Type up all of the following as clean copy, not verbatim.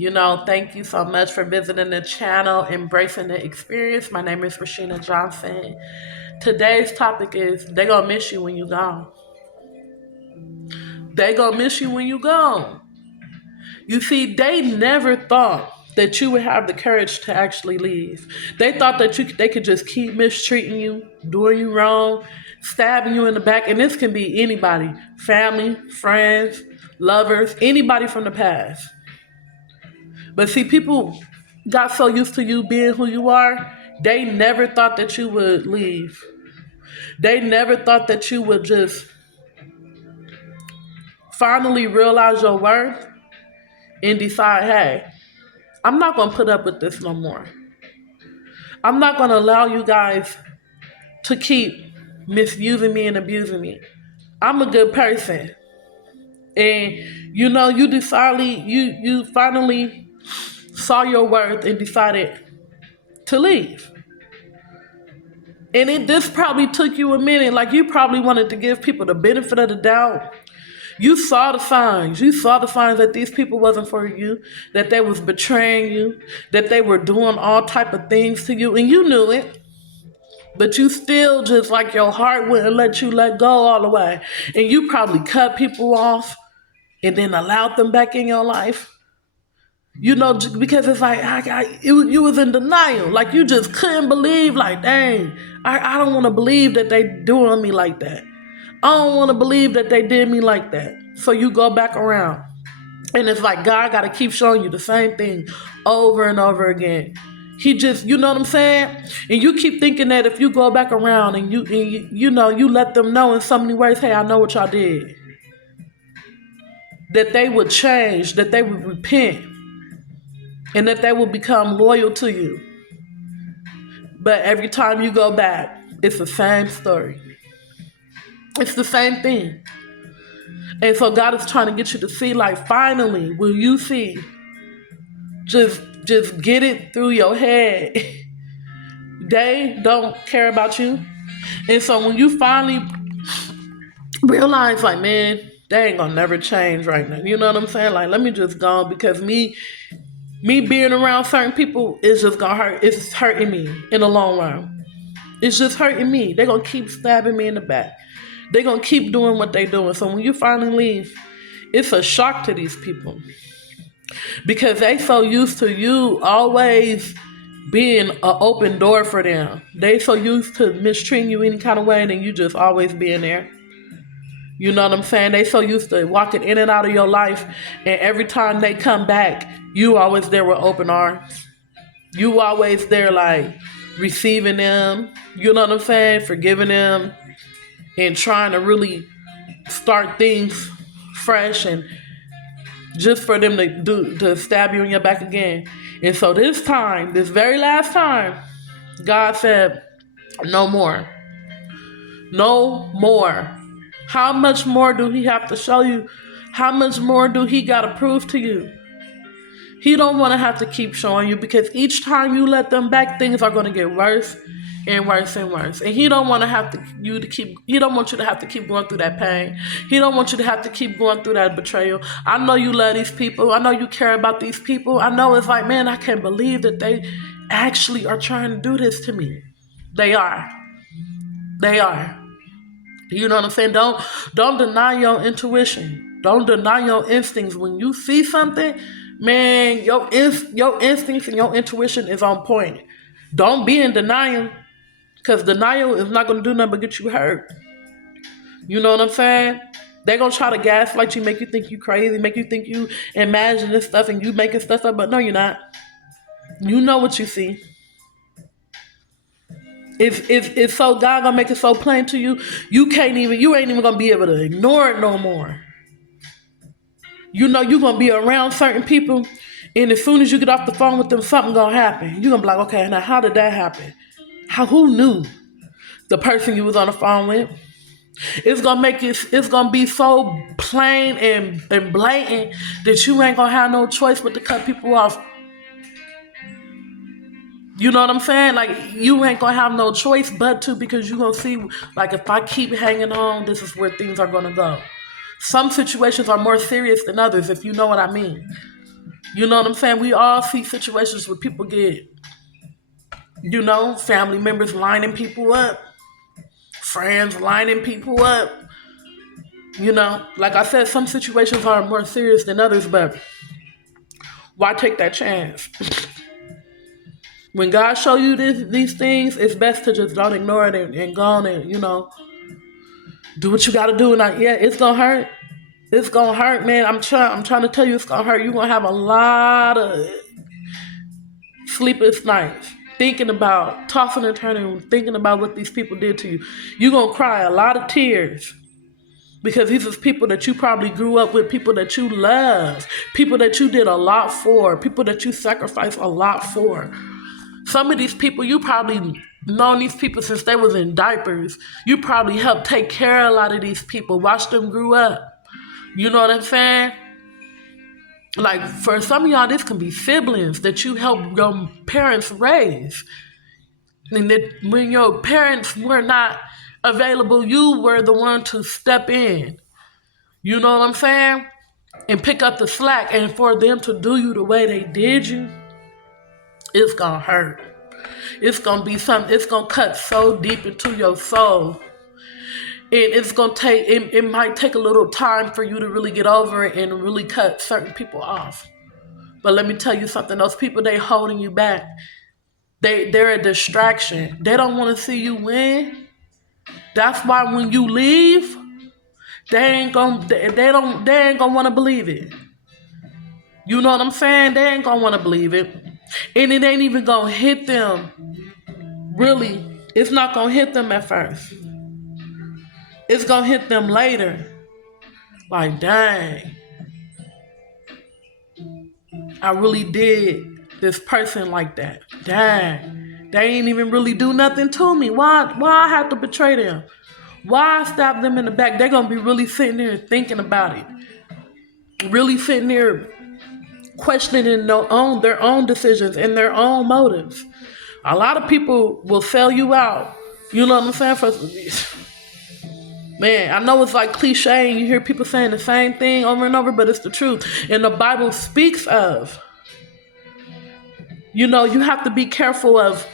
Thank you so much for visiting the channel, embracing the experience. My name is Rashina Johnson. Today's topic is they gonna miss you when you gone. They gonna miss you when you gone. You see, they never thought that you would have the courage to actually leave. They thought that they could just keep mistreating you, doing you wrong, stabbing you in the back, and this can be anybody, family, friends, lovers, anybody from the past. But see, people got so used to you being who you are, they never thought that you would leave. They never thought that you would just finally realize your worth and decide, hey, I'm not going to put up with this no more. I'm not going to allow you guys to keep misusing me and abusing me. I'm a good person. And you finally saw your worth and decided to leave. And this probably took you a minute. Like, you probably wanted to give people the benefit of the doubt. You saw the signs. You saw the signs that these people wasn't for you, that they was betraying you, that they were doing all type of things to you, and you knew it. But you still just like your heart wouldn't let you let go all the way. And you probably cut people off and then allowed them back in your life. Because it's like you was in denial. Like, you just couldn't believe, like, dang, I don't want to believe that they doing me like that. I don't want to believe that they did me like that. So you go back around. And it's like God got to keep showing you the same thing over and over again. He just, you know what I'm saying? And you keep thinking that if you go back around and you let them know in so many ways, hey, I know what y'all did. That they would change, that they would repent, and that they will become loyal to you. But every time you go back, it's the same story. It's the same thing. And so God is trying to get you to see, like, finally, will you see? Just get it through your head. They don't care about you. And so when you finally realize, like, man, they ain't gonna never change right now. You know what I'm saying? Like, let me just go, because me being around certain people is just gonna hurt. It's hurting me in the long run. It's just hurting me. They're gonna keep stabbing me in the back. They're gonna keep doing what they're doing. So when you finally leave, it's a shock to these people. Because they so used to you always being an open door for them. They so used to mistreating you any kind of way, and then you just always being there. You know what I'm saying? They so used to walking in and out of your life, and every time they come back, you always there with open arms. You always there, like, receiving them. You know what I'm saying? Forgiving them, and trying to really start things fresh, and just for them to stab you in your back again. And so this time, this very last time, God said, no more. No more. How much more do he have to show you? How much more do he got to prove to you? He don't want to have to keep showing you, because each time you let them back, things are going to get worse and worse and worse. And he don't want he don't want you to have to keep going through that pain. He don't want you to have to keep going through that betrayal. I know you love these people. I know you care about these people. I know it's like, man, I can't believe that they actually are trying to do this to me. They are. They are. You know what I'm saying? Don't deny your intuition. Don't deny your instincts. When you see something, man, your instincts and your intuition is on point. Don't be in denial, because denial is not going to do nothing but get you hurt. You know what I'm saying? They're going to try to gaslight you, make you think you crazy, make you think you imagine this stuff and you making stuff up, but no, you're not. You know what you see. If so, God gonna make it so plain to you, you ain't even gonna be able to ignore it no more. You know you're gonna be around certain people, and as soon as you get off the phone with them, something gonna happen. You're gonna be like, okay, now how did that happen? Who knew? The person you was on the phone with. It's gonna be so plain and blatant that you ain't gonna have no choice but to cut people off. You know what I'm saying? Like, you ain't gonna have no choice but to, because you're gonna see, like, if I keep hanging on, this is where things are gonna go. Some situations are more serious than others, if you know what I mean. You know what I'm saying? We all see situations where people get, family members lining people up, friends lining people up. Like I said, some situations are more serious than others, but why take that chance? When God show you these things, it's best to just don't ignore it and go on and, do what you got to do. And it's going to hurt. It's going to hurt, man. I'm trying to tell you it's going to hurt. You're going to have a lot of sleepless nights thinking about, tossing and turning, thinking about what these people did to you. You're going to cry a lot of tears because these are people that you probably grew up with, people that you love, people that you did a lot for, people that you sacrificed a lot for. Some of these people, you probably known these people since they was in diapers. You probably helped take care of a lot of these people, watch them grow up. You know what I'm saying? Like, for some of y'all, this can be siblings that you helped your parents raise. And that when your parents were not available, you were the one to step in. You know what I'm saying? And pick up the slack. And for them to do you the way they did you, it's gonna hurt. It's gonna be something, it's gonna cut so deep into your soul. And it's gonna take, it might take a little time for you to really get over it and really cut certain people off. But let me tell you something, those people, they holding you back. They're a distraction. They don't wanna see you win. That's why when you leave, they ain't gonna wanna believe it. You know what I'm saying? They ain't gonna wanna believe it. And it ain't even gonna hit them. Really, it's not gonna hit them at first. It's gonna hit them later. Like, dang, I really did this person like that. Dang, they ain't even really do nothing to me. Why I have to betray them? Why I stab them in the back? They're gonna be really sitting there thinking about it. Really sitting there questioning their own decisions and their own motives. A lot of people will sell you out. You know what I'm saying? Man, I know it's like cliche and you hear people saying the same thing over and over, but it's the truth. And the Bible speaks of, you have to be careful of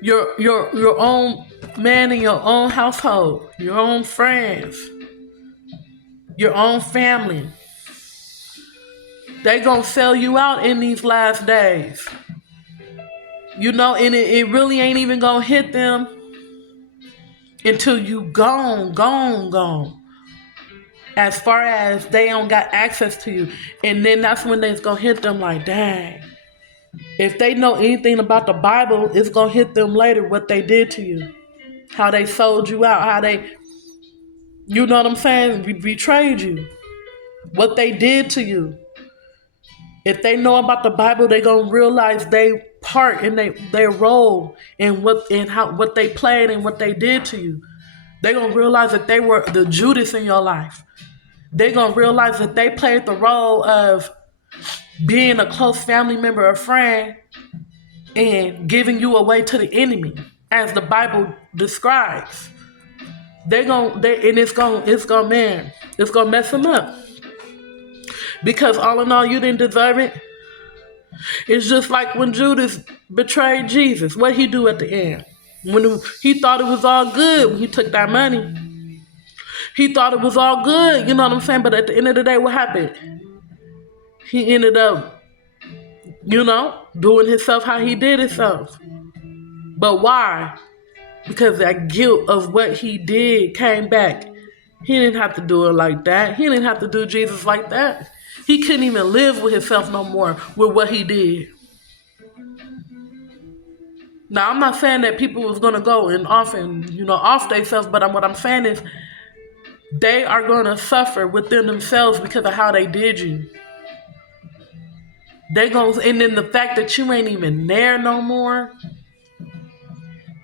your own man in your own household, your own friends, your own family. They gonna sell you out in these last days. And it really ain't even gonna hit them until you gone. As far as they don't got access to you. And then that's when it's gonna hit them like, dang. If they know anything about the Bible, it's gonna hit them later what they did to you. How they sold you out, how they, you know what I'm saying, betrayed you. What they did to you. If they know about the Bible, they gonna realize they part in their role in what they played and what they did to you. They gonna realize that they were the Judas in your life. They gonna realize that they played the role of being a close family member or friend and giving you away to the enemy, as the Bible describes. It's gonna mess them up. Because all in all, you didn't deserve it. It's just like when Judas betrayed Jesus. What he do at the end? When he thought it was all good when he took that money. He thought it was all good, you know what I'm saying? But at the end of the day, what happened? He ended up, doing himself how he did himself. But why? Because that guilt of what he did came back. He didn't have to do it like that. He didn't have to do Jesus like that. He couldn't even live with himself no more with what he did. Now, I'm not saying that people was going to go and off themselves, but what I'm saying is they are going to suffer within themselves because of how they did you. And then the fact that you ain't even there no more.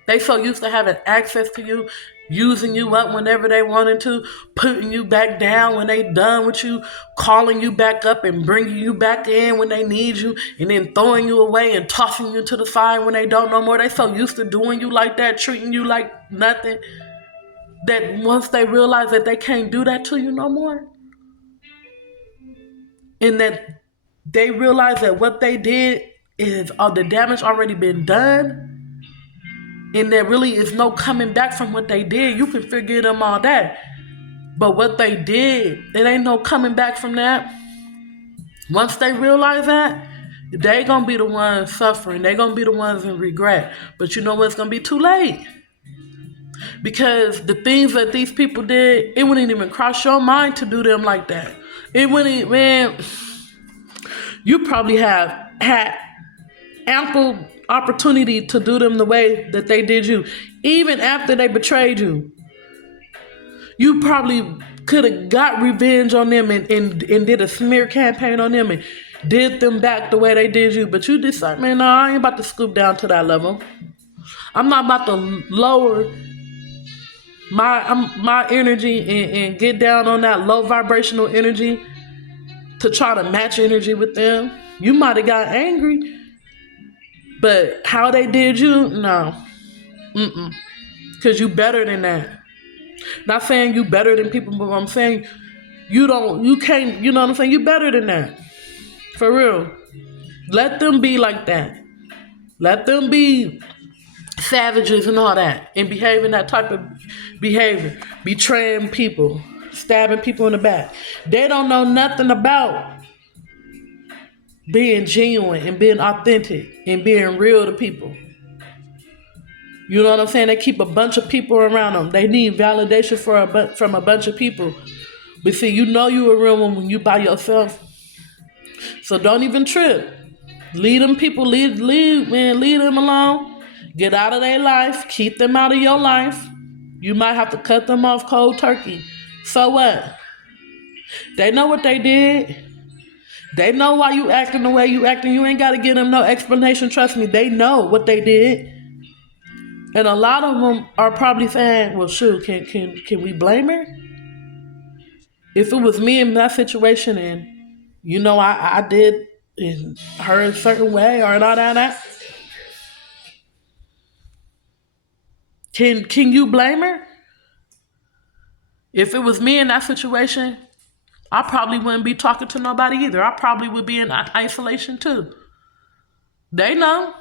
They so used to having access to you, using you up whenever they wanted to, putting you back down when they done with you, calling you back up and bringing you back in when they need you, and then throwing you away and tossing you to the side when they don't no more. They so used to doing you like that, treating you like nothing, that once they realize that they can't do that to you no more, and that they realize that what they did is all the damage already been done, and there really is no coming back from what they did. You can forgive them all that, but what they did, it ain't no coming back from that. Once they realize that, they gonna be the ones suffering. They gonna be the ones in regret. But you know what? It's gonna be too late. Because the things that these people did, it wouldn't even cross your mind to do them like that. It wouldn't, man. You probably have had ample opportunity to do them the way that they did you. Even after they betrayed you, you probably could have got revenge on them and did a smear campaign on them and did them back the way they did you. But you decide, man, no, I ain't about to scoop down to that level. I'm not about to lower my energy and get down on that low vibrational energy to try to match energy with them. You might have got angry, but how they did you, no. Because you better than that. Not saying you better than people, but I'm saying you can't, you know what I'm saying? You better than that. For real. Let them be like that. Let them be savages and all that and behaving that type of behavior. Betraying people, stabbing people in the back. They don't know nothing about being genuine and being authentic and being real to people. You know what I'm saying? They keep a bunch of people around them. They need validation from a bunch of people. But see, you know you a real one when you by yourself. So don't even trip. Lead them people, lead them alone. Get out of their life. Keep them out of your life. You might have to cut them off cold turkey. So what? They know what they did. They know why you acting the way you acting. You ain't got to give them no explanation. Trust me, they know what they did. And a lot of them are probably saying, well, shoot, can we blame her? If it was me in that situation and, you know, I did her a certain way or not that, can you blame her? If it was me in that situation, I probably wouldn't be talking to nobody either. I probably would be in isolation too. They know.